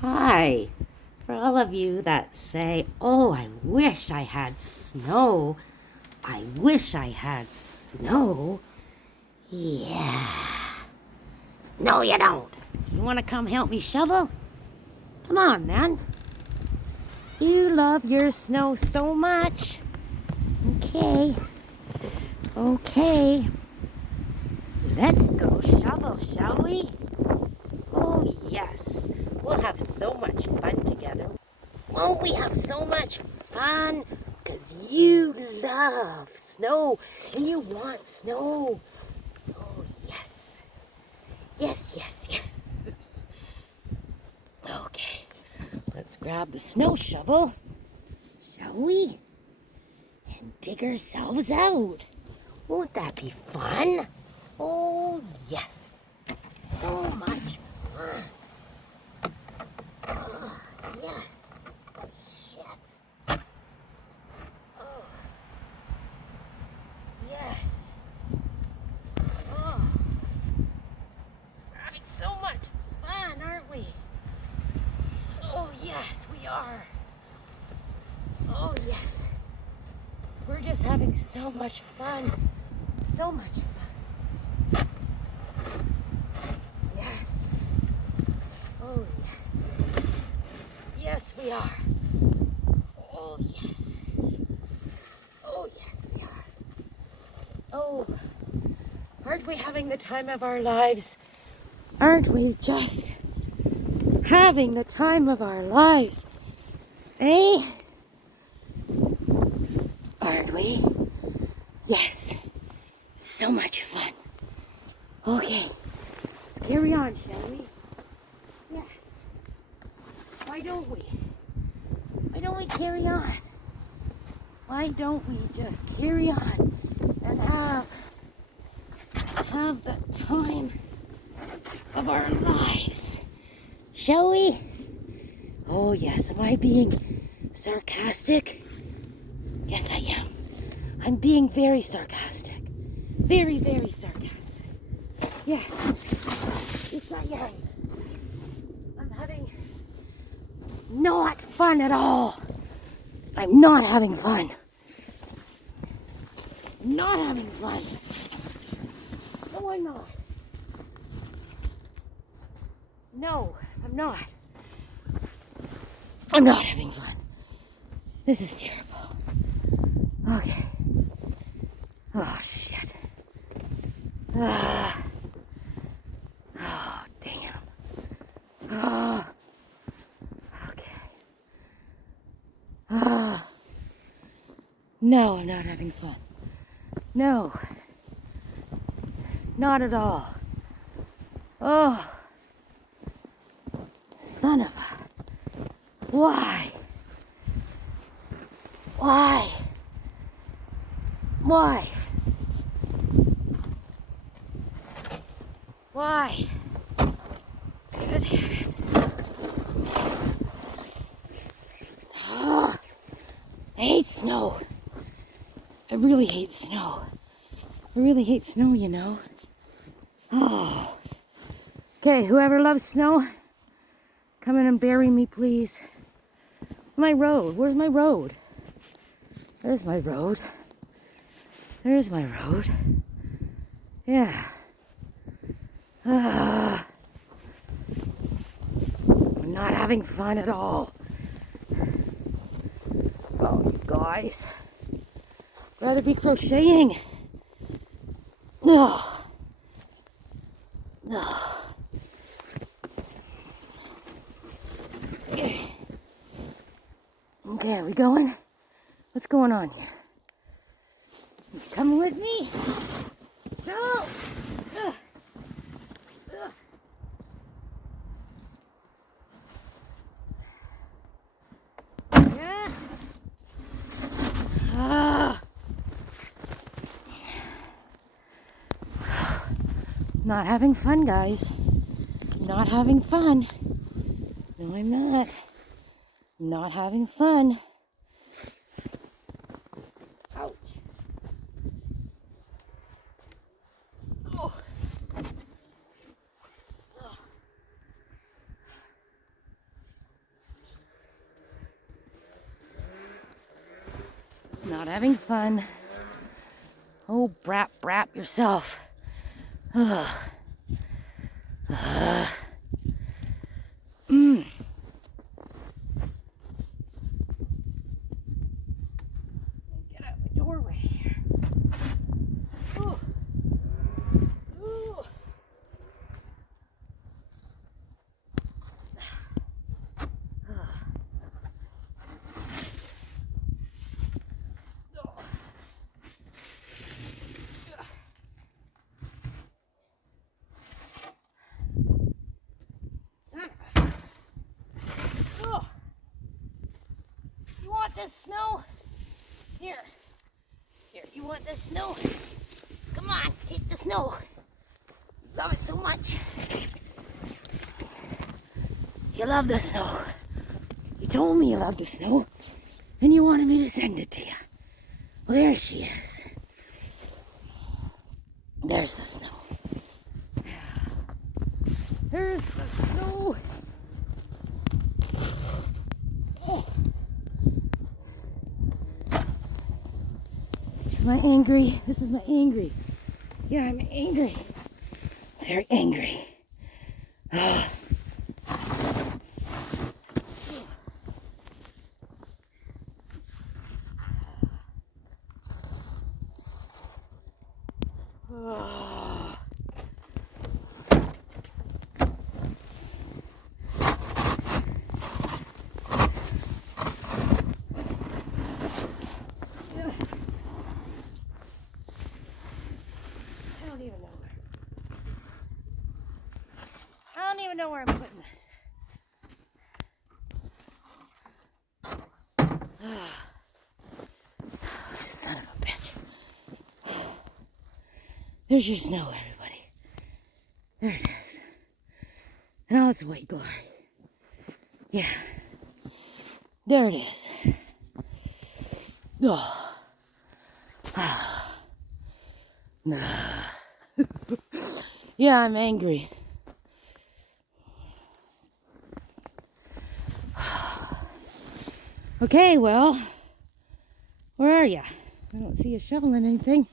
Hi. For all of you that say, oh, I wish I had snow. I wish I had snow. Yeah. No, you don't. You want to come help me shovel? Come on, then. You love your snow so much. Okay. Okay. Let's go shovel, shall we? Oh, yes. We'll have so much fun together. Won't we have so much fun? Because you love snow and you want snow. Oh, yes. Yes, yes, yes. Okay. Let's grab the snow shovel, shall we? And dig ourselves out. Won't that be fun? Oh, yes. So much fun. Oh, yes. Shit. Oh. Yes. Oh. We're having so much fun, aren't we? Oh, yes, we are. Oh, yes. We're just having so much fun. So much fun. Yes. Oh, yes. Yes, we are. Oh, yes. Oh, yes, we are. Oh, aren't we having the time of our lives? Aren't we just having the time of our lives? Eh? Aren't we? Yes. So much fun. Okay. Let's carry on, shall we? Yes. Why don't we? Why don't we carry on? Why don't we just carry on and have the time of our lives? Shall we? Oh, yes. Am I being sarcastic? Yes, I am. I'm being very sarcastic. Very, very sarcastic. Yes. Yes, I am. I'm having not fun at all. I'm not having fun. Not having fun. No, I'm not. No, I'm not. I'm not having fun. This is terrible. Okay. Oh, shit. Ah. Oh, damn. Oh. Okay. Oh. No, I'm not having fun. No. Not at all. Oh. Son of a... Why? Why? Why? Why? Good heavens. Oh, I hate snow. I really hate snow. I really hate snow, you know. Oh. Okay, whoever loves snow, come in and bury me, please. My road. Where's my road? There's my road. There's my road. Yeah. I'm not having fun at all. Oh, you guys. Rather be crocheting. No. No. Okay, are we going? What's going on here? You coming with me? No! Ugh. Ugh. Yeah? Ah. Not having fun, guys. Not having fun. No, I'm not. I'm not having fun. Ouch. Oh. not having fun. Oh, brap yourself. Ugh. Get out of the doorway here. Ooh. Ooh. Oh. You want this snow? Here. Here, you want this snow? Come on, take the snow. Love it so much. You love the snow. You told me you loved the snow, and you wanted me to send it to you. Well, there she is. There's the snow. There's the snow. Oh. Am I angry? This is my angry. Yeah, I'm angry. Very angry. Oh. Oh. I don't even know where I'm putting this. Son of a bitch. There's your snow, everybody. There it is. And all its white glory. Yeah. There it is. Oh. Ah. Nah. Yeah, I'm angry. Okay, well, where are ya? I don't see you shoveling anything.